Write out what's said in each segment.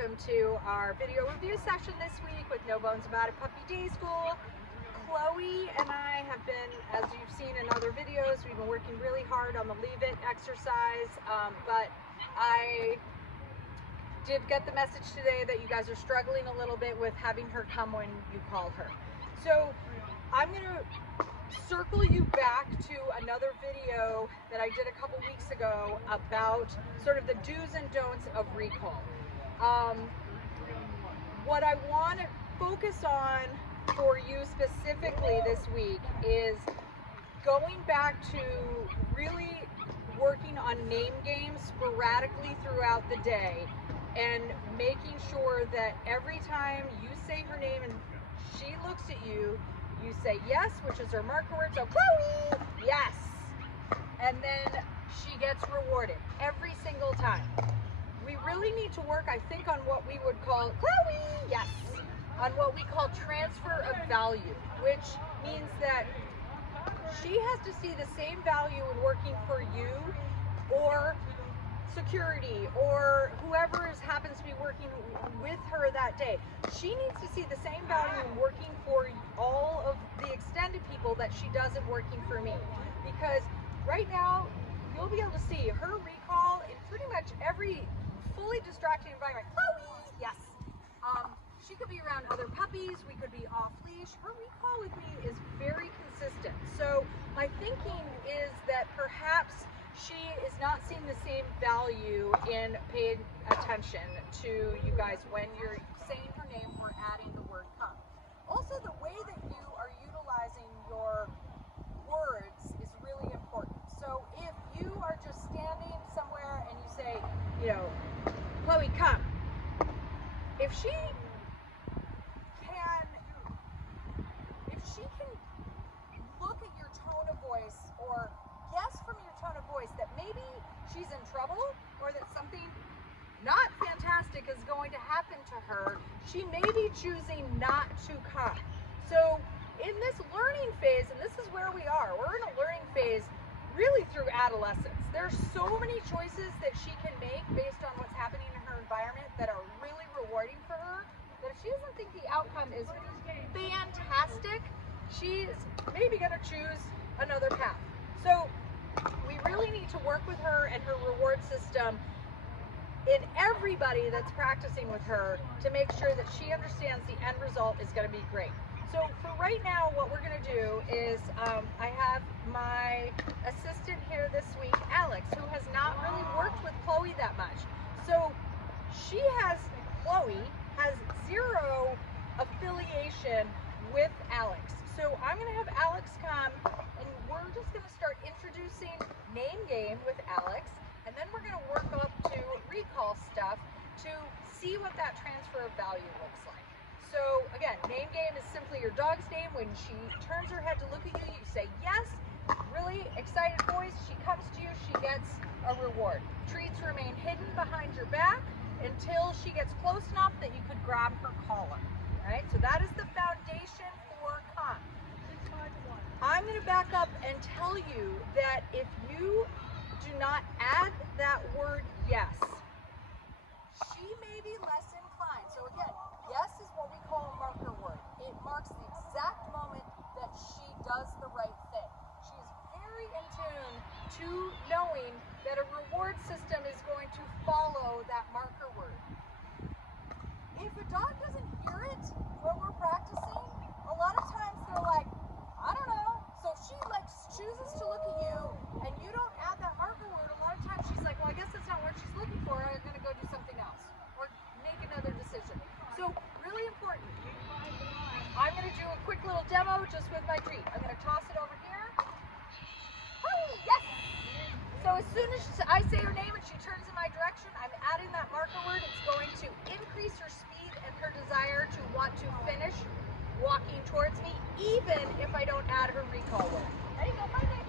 welcome to our video review session this week with No Bones About It Puppy Day School. Chloe and I have been, as you've seen in other videos, we've been working really hard on the Leave It exercise, but I did get the message today that you guys are struggling a little bit with having her come when you call her. So I'm going to circle you back to another video that I did a couple weeks ago about sort of the do's and don'ts of recall. What I want to focus on for you specifically this week is going back to really working on name games sporadically throughout the day and making sure that every time you say her name and she looks at you, you say yes, which is her marker word. So Chloe, yes. And then she gets rewarded every single time. We really need to work, I think, on what we would call, Chloe, yes, on what we call transfer of value, which means that she has to see the same value in working for you or security or whoever happens to be working with her that day. She needs to see the same value in working for all of the extended people that she doesn't working for me. Because right now, you'll be able to see her recall in pretty much every fully distracting environment. Chloe, yes. She could be around other puppies, we could be off leash. Her recall with me is very consistent. So my thinking is that perhaps she is not seeing the same value in paying attention to you guys when you're saying her name or adding the word come. Also, the way that you are utilizing your words is really important. So if you are just standing somewhere and you say, you know, Chloe, come. If she can look at your tone of voice or guess from your tone of voice that maybe she's in trouble or that something not fantastic is going to happen to her, she may be choosing not to come. So in this learning phase, and this is where we are, we're in a learning phase really through adolescence. There's so many choices that she can make based on what's happening in her environment that are really rewarding for her, that if she doesn't think the outcome is fantastic, she's maybe going to choose another path. So we really need to work with her and her reward system in everybody that's practicing with her to make sure that she understands the end result is going to be great. So for right now, what we're going to do is I have my assistant here this week, Alex, who has not really worked with Chloe that much. So Chloe has zero affiliation with Alex. So I'm going to have Alex come and we're just going to start introducing name game with Alex, and then we're going to work up to recall stuff to see what that transfer of value looks like. So again, name game is simply your dog's name. When she turns her head to look at you, you say yes. Really excited voice, she comes to you, she gets a reward. Treats remain hidden behind your back until she gets close enough that you could grab her collar. Right? So that is the foundation for come. I'm going to back up and tell you that if you do not add that word yes, she may be less inclined. So again, yes is what we call a marker word. It marks the exact moment that she does the right thing. She's very in tune to knowing that a reward system is going to follow that marker word. If a dog doesn't hear it when we're practicing, a lot of times they're like, I don't know. So if she chooses to look at you and you don't add that marker word, a lot of times she's like, well, I guess that's not what she's looking for. I'm going to go do something else or make another decision. So really important. I'm going to do a quick little demo just with my treat. I'm going to toss it over here. Oh, yes. So as soon as I say her name and she turns in my direction, I'm adding that marker word. It's going to increase her speed and her desire to want to finish walking towards me, even if I don't add her recall word. Ready? Go find it.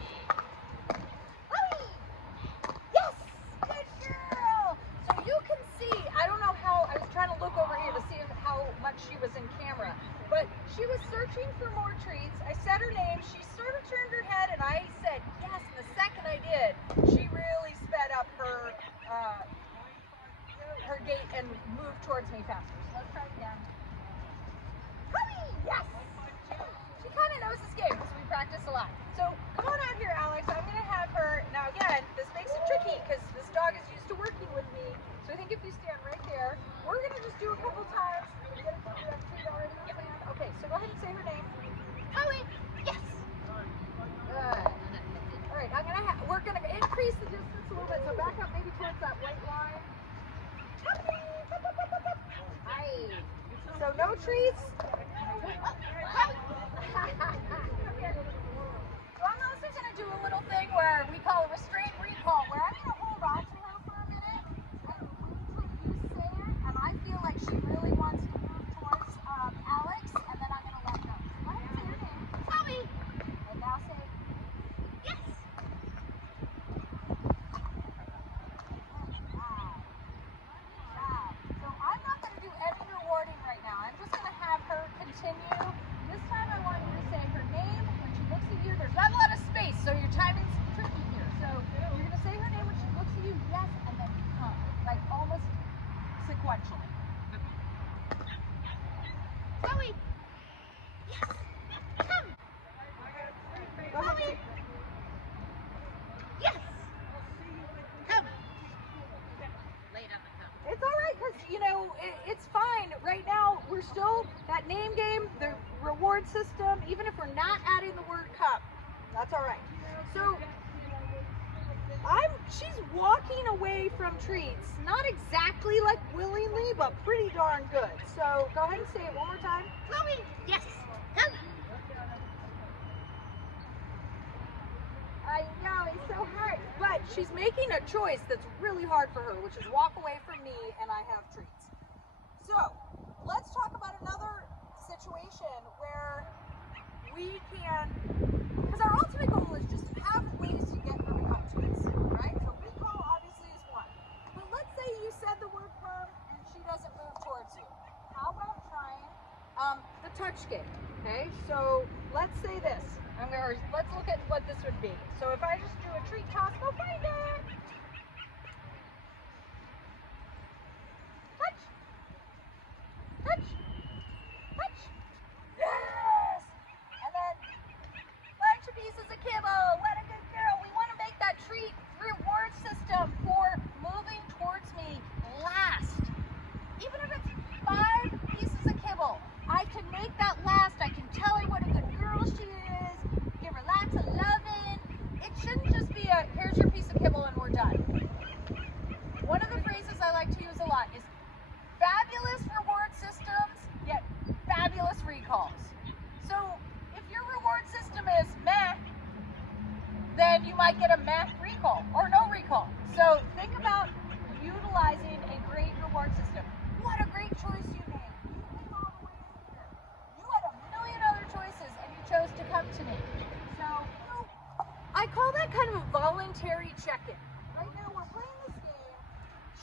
Chloe! Yes! Good girl! So you can see, I don't know how, I was trying to look over here to see how much she was in camera, but she was searching for more treats. I said her name, she sort of turned her head and I said yes, and the second I did, she really sped up her her gait and move towards me faster. So let's try it again. Hurry! Yes! She kind of knows this game because we practice a lot. So come on out here, Alex. I'm going to have her, now again, this makes it tricky because this dog is used to working with me. So I think if you stand right there, we're going to just do a couple times. Get it to do that treat already in hand. Okay, so go ahead and say her name. Chloe. Yes. Good. All right, we're going to increase the distance a little bit. So back up maybe towards that white line. Hi. So no treats. So I'm also going to do a little thing where we call a restraint recall, where I'm going to hold on to her for a minute and wait till you say it, and I feel like she really wants to move towards Alex, and then I'm going to let go. So go ahead and say your name. Chloe. And now say Yes. wow. So I'm not going to do any rewarding right now. I'm just going to have her continue. This time I want you to say her name. When she looks at you, there's not a lot of space, so your timing's tricky here. So you're going to say her name when she looks at you, yes, and then come, like almost sequentially. Chloe. Yes. Come. Chloe. Yes. Come. Lay down the come. It's all right because, you know, it's fine. Right now, we're still, that name game, the reward system, even if we're not adding the word cup, that's all right. So, she's walking away from treats. Not exactly like willingly, but pretty darn good. So, go ahead and say it one more time. Chloe. Yes. Come. I know, it's so hard. But she's making a choice that's really hard for her, which is walk away from me and I have treats. So, let's talk about another situation where we can, because our ultimate goal is just to have ways to get her to come to us, right? So recall obviously is one. But let's say you said the word perm and she doesn't move towards you. How about trying the touch game, okay? So let's say this. Let's look at what this would be. So if I just do a treat toss, go find it. Touch. Touch. Touch. Yes! And then bunch of pieces of kibble. What a good girl. We want to make that treat reward system for moving towards me last. Even if it's 5 pieces of kibble, I can make that last. I can tell her what a good girl she is. Give her lots of loving. It shouldn't just be a, here's your piece of kibble and we're done. One of the phrases I like to use a lot is fabulous reward systems get fabulous recalls. So if your reward system is meh, then you might get a meh recall or no recall. So think about utilizing a great reward system. What a great choice you made. You came all the way in here. You had a million other choices and you chose to come to me. So I call that kind of a voluntary check-in. Right now we're playing this game.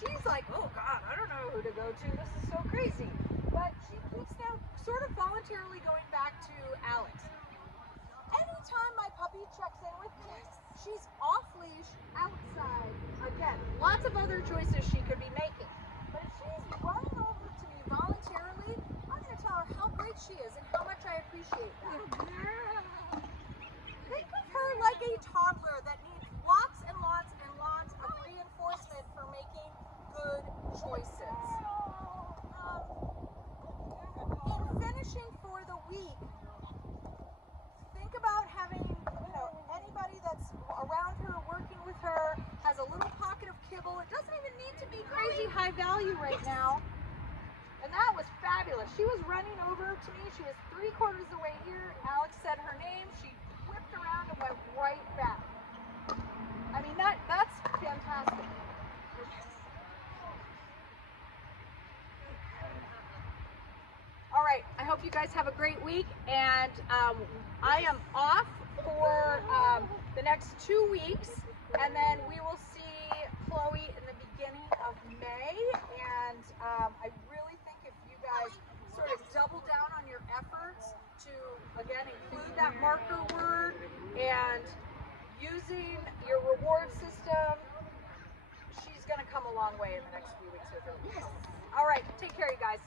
She's like, oh God, I don't know who to go to. This is so crazy. But she keeps now sort of voluntarily going back to Alex. Anytime my puppy checks in with me, she's off leash, outside. Again, lots of other choices she could be making. But if she's running over to me voluntarily, I'm going to tell her how great she is and how much I appreciate that. Think of her like a toddler that needs lots and lots and lots of reinforcement for making good choices. In finishing for the week, think about having, you know, anybody that's around her, working with her, has a little pocket of kibble. It doesn't even need to be crazy high value right now. And that was fabulous. She was running over to me. She was 3/4 of the way here. Alex said her name. She whipped around and went right back. I mean, that's fantastic. All right, I hope you guys have a great week, and I am off for the next 2 weeks, and then we will see Chloe in the beginning of May, and I really think if you guys sort of double down on your efforts to, again, include that marker word and using your reward system, she's going to come a long way in the next few weeks with her. Yes. All right, take care, you guys.